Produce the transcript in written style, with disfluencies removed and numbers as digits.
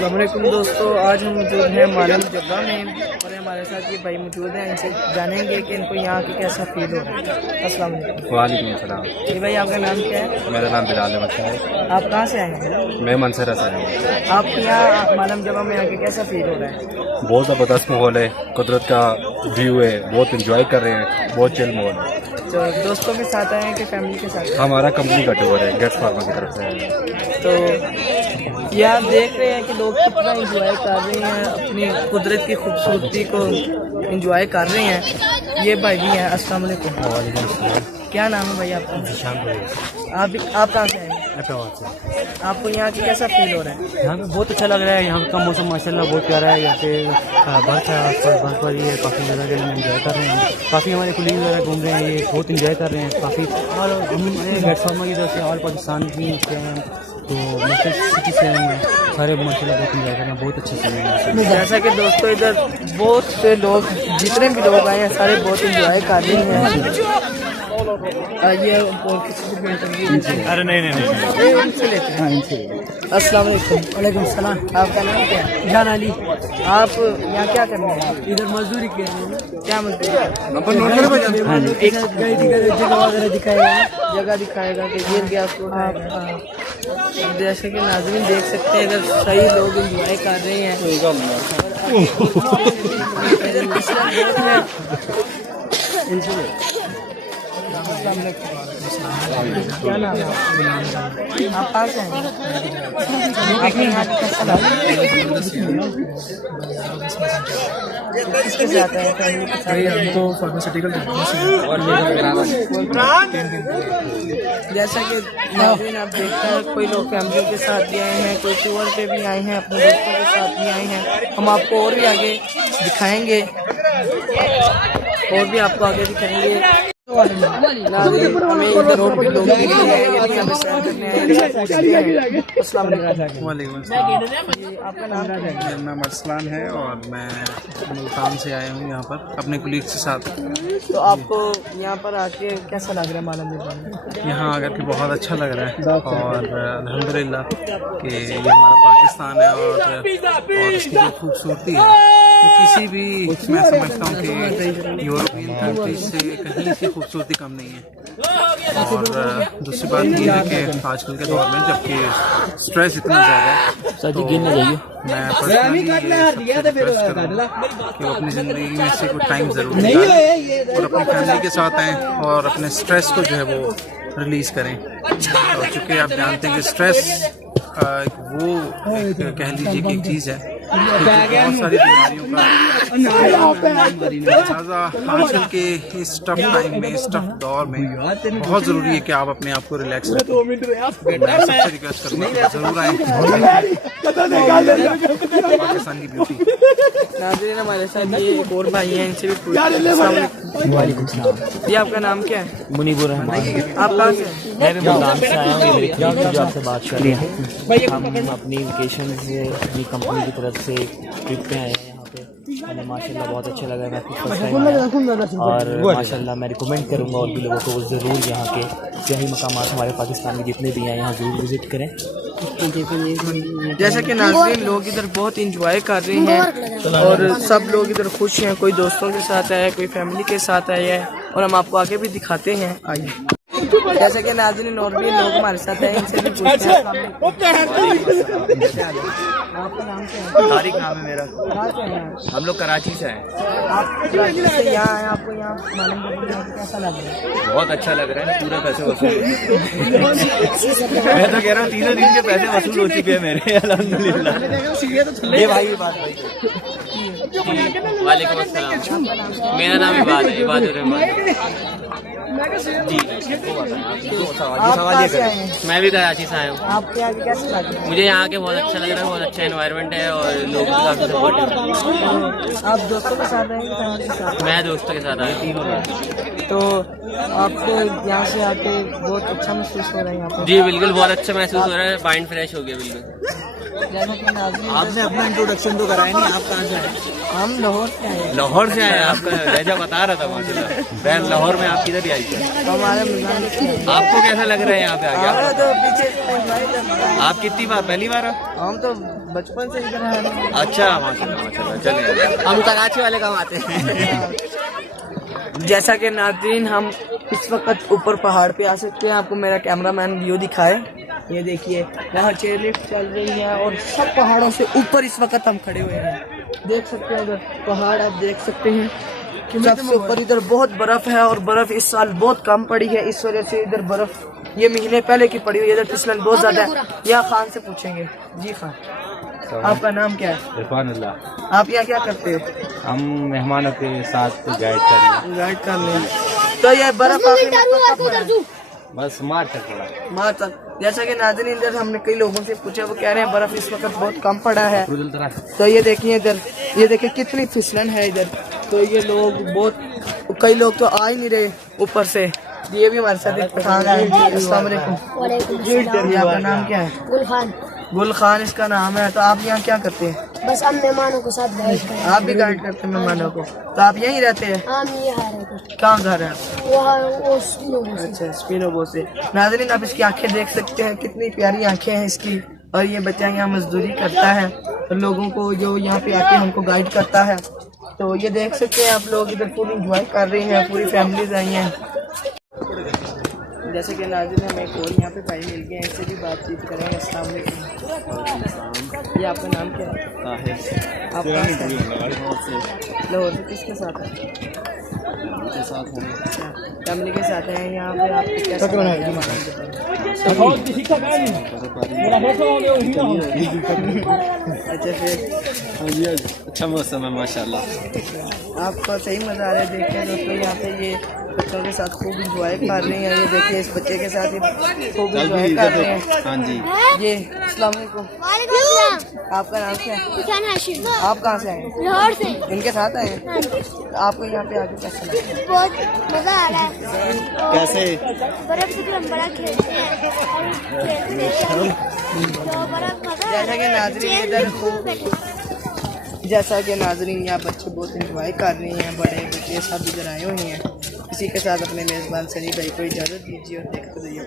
अस्सलाम वालेकुम दोस्तों, आज हम मौजूद हैं मालम जगह में और हमारे साथ ये भाई मौजूद हैं। इनसे जानेंगे कि इनको यहाँ के कैसा फील हो रहा है। अस्सलाम वालेकुम। वालेकुम सलाम। जी भाई, आपका नाम क्या है? मेरा नाम बिलाल अहमद है। आप कहाँ से आए हैं? मैं मनसरा से हूँ। आपके यहाँ मालम जगह में आके कैसा फील हो रहा है? बहुत ज़बरदस्त माहौल है, कुदरत का व्यू है, बहुत इंजॉय कर रहे हैं, बहुत चिल माहौल है। तो दोस्तों के साथ आए हैं कि फैमिली के साथ? हमारा कंपनी का टूर है, गेस्ट फार्मा की तरफ से है। तो ये आप देख रहे हैं कि लोग कितना इंजॉय कर रहे हैं, अपनी कुदरत की खूबसूरती को इंजॉय कर रहे हैं। ये भाई भी हैं। अस्सलाम वालेकुम। क्या नाम है भाई आपका? आप कहाँ से आए हैं? आपको यहाँ की कैसा फील हो रहा है? यहाँ पे बहुत अच्छा लग रहा है। यहाँ का मौसम माशाल्लाह बहुत प्यारा है। यहाँ पे बर्फ है, आसपास बर्फबारी है, काफ़ी जगह के लिए एंजॉय कर रहे हैं। काफ़ी हमारे कुलीग वगैरह घूम रहे हैं, ये बहुत एंजॉय कर रहे हैं काफ़ी। और हम गेट फार्मा की तरफ से ऑल पाकिस्तान की तो मस्जिद सिटी से सारे माशाल्लाह बहुत एंजॉय कर रहे हैं, बहुत अच्छे से हैं। जैसा कि दोस्तों इधर बहुत से लोग, जितने भी लोग आए हैं सारे बहुत एंजॉय कर रहे हैं। ये अरे नहीं इनसे लेते हैं। अस्सलाम वालेकुम। वालेकुम सलाम। आपका नाम क्या है? जान अली। आप यहाँ क्या करने हैं? इधर मजदूरी कर रहे हैं। क्या मजदूरी? एक जगह वगैरह दिखाएगा, जगह दिखाएगा कि गिर गया उसको उठाएगा। जैसे कि नाज़रीन देख सकते हैं इधर सही लोग एंजॉय कर रहे हैं। इधर पिछला लोग हैं। क्या नाम है? आप कहाँ से हैं? आपने यहाँ पे कैसा लगा? किसके साथ हैं? फैमिली के साथ? तो फार्मास्यूटिकल जैसा कि नाज़रीन आप देखते हैं, कोई लोग फैमिली के साथ भी आए हैं, कोई टूर पे भी आए हैं, अपने दोस्तों के साथ भी आए हैं। हम आपको और भी आगे दिखाएंगे, और भी आपको आगे दिखाएंगे। हमें इधर और भी लोग आपका नाम क्या है? मेरा नाम अरसलान है और मैं मुल्तान से आया हूँ यहाँ पर अपने कुलीग के साथ। तो आपको यहाँ पर आके कैसा लग रहा है मालूम है? यहाँ आकर के बहुत अच्छा लग रहा है और अल्हम्दुलिल्लाह कि ये हमारा पाकिस्तान है और इसकी जो खूबसूरती है तो किसी भी, मैं समझता हूँ कि यूरोपियन कंट्रीज से कहीं की खूबसूरती कम नहीं है। और दूसरी बात ये है कि आजकल के दौर में जबकि स्ट्रेस इतना ज़्यादा है तो मैं पर्सनली रिक्वेस्ट करूँगा कि वो अपनी ज़िंदगी में से कुछ टाइम ज़रूर निकालें और अपनी फैमिली के साथ आएँ और अपने स्ट्रेस को जो है वो रिलीज़ करें। और चूँकि आप जानते हैं कि स्ट्रेस वो कह लीजिए कि एक चीज़ है, बहुत सारी बीमारियों का आजकल के इस टफ टाइम में, इस टफ दौर में बहुत ज़रूरी है कि आप अपने आप को रिलैक्स रखें। मैं सबसे रिक्वेस्ट करूँगा ज़रूर आएँ पाकिस्तान की ब्यूटी। नाज़रीन हमारे साथ ये एक और भाई हैं, इनसे भी पूछें। वालेकुम सलाम। ये आपका नाम क्या है? मुनीबुर रहमान। आप कहाँ से हैं? मैं भी मुल्तान से आया हूँ। ये मेरी क्लिनिक है जो आपसे बात कर रही है। हम अपनी वेकेशन से अपनी कंपनी की तरफ से ट्रिप पे आए हैं यहाँ पे। हमें माशाल्लाह बहुत अच्छा लगा। मैं खुद फर्स्ट टाइम आया और माशाल्लाह मैं रिकमेंड करूँगा और भी लोगों को वो ज़रूर यहाँ के सियाही मकामात हमारे पाकिस्तान में जितने भी हैं यहाँ ज़रूर विज़िट करें। जैसा कि नाज़रीन लोग इधर बहुत इंजॉय कर रहे हैं और सब लोग इधर खुश हैं। कोई दोस्तों के साथ आया है, कोई फैमिली के साथ आया है और हम आपको आगे भी दिखाते हैं। आइए, जैसा कि नाज़रीन और भी लोग हमारे साथ हैं, इनसे भी पूछते हैं। आपका नाम क्या है? तारिक नाम है मेरा। कहाँ से हैं? हम लोग कराची से हैं। आप कराची से यहाँ आए, आपको यहाँ मालूम कैसा लग रहा है? बहुत अच्छा लग रहा है, पूरे पैसे वसूल। मैं तो कह रहा हूँ 3 दिन के पैसे वसूल हो चुके हैं मेरे, अल्हम्दुलिल्लाह। ये भाई बात वालेकुम अस्सलाम। मेरा नाम इबाद है, इबादुर रहमान। जी, मैं भी कराची से आया हूँ। आपके यहाँ कैसे लग रहा है? मुझे यहाँ के बहुत अच्छा लग रहा है, बहुत अच्छा एनवायरनमेंट है और लोग भी काफ़ी सपोर्टिव। आप दोस्तों के साथ रहेंगे, फैमिली के साथ? मैं दोस्तों के साथ आया हूँ। तो आपको यहाँ से आके बहुत अच्छा महसूस हो रहा है यहाँ पर? जी बिल्कुल, बहुत अच्छा महसूस हो रहा है, माइंड फ्रेश हो गया बिल्कुल। जैसा कि नाज़रीन आपने अपना इंट्रोडक्शन तो कराया नहीं, आप कहाँ से आए? हम लाहौर से आए हैं। लाहौर से आए हैं, आपका लहजा बता रहा था माशाल्लाह। बहन लाहौर में आप किधर ही आई थे? हमारे मिजान आपको कैसा लग रहा है यहाँ पे आके? हमारा तो पीछे से enjoy करते हैं। आप कितनी बार, पहली बार हो? हम तो बचपन से इधर हैं। अच्छा माशाल्लाह माशाल्लाह, चलिए हम कराची वाले काम आते हैं। जैसा कि नाज़रीन हम इस वक्त ऊपर पहाड़ पे आ सकते हैं, आपको मेरा कैमरामैन व्यू दिखाए। ये देखिए यहाँ चेयर लिफ्ट चल रही है और सब पहाड़ों से ऊपर इस वक्त हम खड़े हुए हैं। देख सकते हैं उधर पहाड़, आप देख सकते हैं सबसे ऊपर। इधर बहुत बर्फ है और बर्फ इस साल बहुत कम पड़ी है, इस वजह से इधर बर्फ ये महीने पहले की पड़ी हुई है। इधर फिसलन बहुत ज्यादा है। यहाँ खान से पूछेंगे। जी खान, आपका नाम क्या है? इरफानुल्लाह। आप यहाँ क्या करते हैं? हम मेहमानों के साथ गाइड कर रहे हैं। गाइड कर रहे हैं। तो ये बर्फ बस मार्च तक पड़ा। मार्च तक। जैसा कि नाज़रीन इधर हमने कई लोगों से पूछा, वो कह रहे हैं बर्फ इस वक्त बहुत कम पड़ा है। तो ये देखिए इधर, ये देखिए कितनी फिसलन है इधर। तो ये लोग बहुत, कई लोग तो आ ही नहीं रहे ऊपर से। ये भी हमारे साथ एक पठान है। अस्सलाम वालेकुम। जी, आपका नाम क्या है? गुलखान। गुल खान इसका नाम है। तो आप यहाँ क्या करते हैं? बस हम मेहमानों के साथ गाइड करते हैं। आप भी गाइड करते हैं मेहमानों को? तो आप यहीं रहते हैं? हम ये हारे कहाँ घर है? वो स्पीनो से। अच्छा, स्पिनोबो से। नाज़रीन आप इसकी आंखें देख सकते हैं, कितनी प्यारी आंखें हैं इसकी। और ये बच्चा यहाँ मजदूरी करता है और लोगों को जो यहाँ पे आके हमको गाइड करता है। तो ये देख सकते हैं आप लोग, इधर फुल इंजॉय कर रहे हैं, पूरी फैमिलीज आई हैं। जैसे कि नाज़रीन हमें एक और यहाँ पे भाई मिल गए हैं, इससे भी बातचीत करेंगे। अस्सलाम वालेकुम। ये आपका नाम क्या है? आप कहाँ से हैं? लाहौर से। किसके साथ हैं? फैमिली के साथ हैं। यहाँ पे आपको कैसा अच्छा फिर अच्छा मौसम है माशाल्लाह। आपको सही मज़ा आ रहा है देख के दोस्तों। यहाँ पे ये बच्चों के साथ खूब इंजॉय कर रहे हैं। ये देखिए इस बच्चे के साथ ही खूब इंजॉय कर रहे हैं। हाँ जी। ये अस्सलाम वालेकुम। आपका नाम क्या है? आप कहाँ से आए हैं? लाहौर से। इनके साथ आए हैं? आपको यहाँ पे आके कैसा लगा? बहुत मजा आ रहा है। कैसे? बर्फ से हम बड़ा खेलते हैं तो बर्फ मजा। जैसा कि नाज़रीन इधर खूब, जैसा कि नाज़रीन यहाँ बच्चे बहुत इंजॉय कर रहे हैं, बड़े बच्चे सब इधर आए हुए हैं। इसी के साथ अपने मेज़बान सनी भाई को इजाज़त दीजिए और देखते रहिए।